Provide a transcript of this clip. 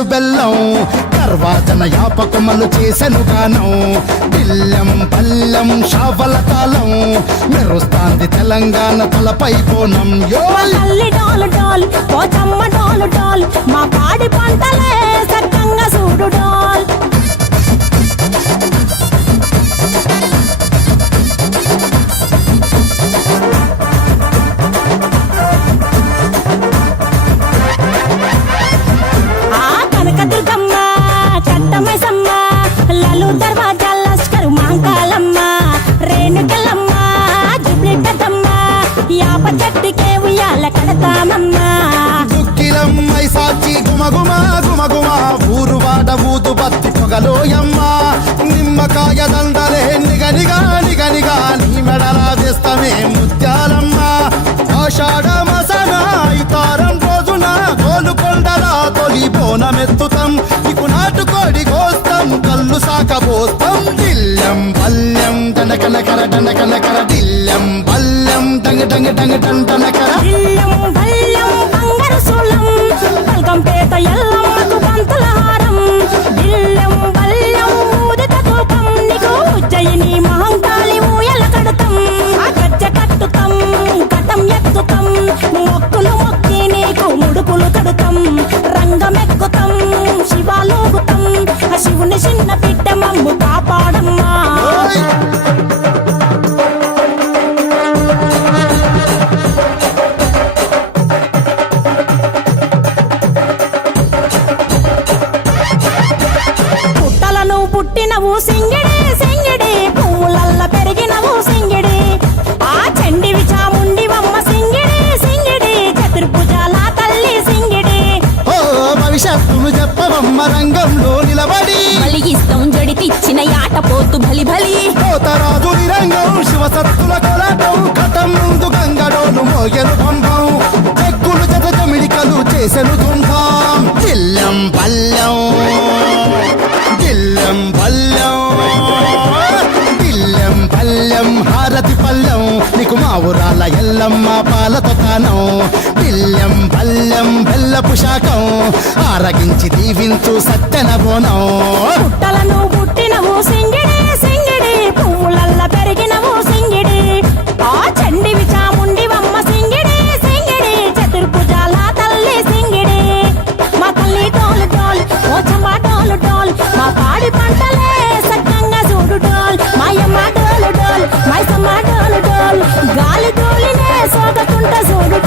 అరిసెలు బెల్లం గర్వాజన యాపకమలు చేసెను గానం బిల్లం పల్లెం షావల కాలం మెరుస్తాంది తెలంగాణ తలపై బోనం తల్లి డోలు డోల్ పోచమ్మ డోలు డోల్ మా పాడి పంటలే సక్కంగా చూడు డోల్ కనకదుర్గమ్మ కట్టమైసమ్మ లలు దర్వాజా లష్కరు మాంకాలమ్మ రేణుకెళ్ళమ్మ జుబ్లి పెద్దమ్మ యాప చెట్టుకే ఉయ్యాల కడతామమ్మ దుక్కిలమ్మై సాచి గుమగుమ గుమగుమ ఊరు వాడ ఊదు బత్తి పొగలోయమ్మ నిమ్మకాయ దండలే నిగనిగా నిగనిగా నీ మెడలా వేస్తమే ముత్యాలమ్మ ఆషాఢ మసన ఇతారం రోజున గోలుకొండలా తొలి బోనమెత్తుతాం ఇకు నాటుకోడి కోస్తాం కళ్ళు సాకబోస్తాం దిల్లం పల్లెం దండకనకర దండకనకర దిల్లం పల్లెం డంగ డంగ డంగ డండనకర ఇల్లం బల్లం బంగారు సోలం పల్కంపేట ఎల్లమ్మకు పంతుల హారం ఇల్లం బల్లం ఊదిత ధూపం నీకు ఉజ్జయిని మహంకాళి ఊయల కడతాం ఆ గజ్జ కట్టుతాం కటం ఎత్తుతాం మొక్కులు మొక్కి నీకు ముడుపులు కడుతాం రంగమెక్కుతాం శివాలోగుతాం ఆ శివుని చిన్న బిడ్డ మమ్ము కాపాడమ్మా పుట్టలను పుట్టినవు సింగిడి సింగిడి పువ్వులల్ల పెరిగినవు సింగిడి ఆ చండివి చాముండివమ్మ సింగిడి సింగిడి చతుర్భుజాల తల్లి సింగిడి ఓ భవిష్యత్తును చెప్పవమ్మ రంగంలో నిలబడి బలిగిస్తాం జడితిచ్చిన యాట పోతు బలి బలి కోతరాజు నిరంగం శివసత్తుల కొలటం కటం ముందు గంగడోలు మోగెను పంపం చెక్కులు జత జమిడికలు చేసెను తుంభం దిల్లం పల్లెం దిల్లం పల్లెం దిల్లం పల్లెం హారతి పల్లెం నీకు మా ఊరాల ఎల్లమ్మ పాలతో కానం దిల్లం పల్లెం బెల్లపు శాఖం ఆరగించి దీవించు సత్తెన బోనం పుట్టలను పుట్టినవు సింగిడి సింగిడి పువ్వులల్ల పెరిగినవు సింగిడి ఆ చండివి చాముండివమ్మ సింగిడి సింగిడి చతుర్భుజాల తల్లి సింగిడి మా తల్లి డోలు డోల్ పోచమ్మ డోలు డోల్ మా పాడి పంటలే సక్కంగా చూడు డోల్ మాయమ్మ డోలు డోల్ మైసమ్మ డోలు డోల్ గాలి డోలినే సోదకుంట చూడు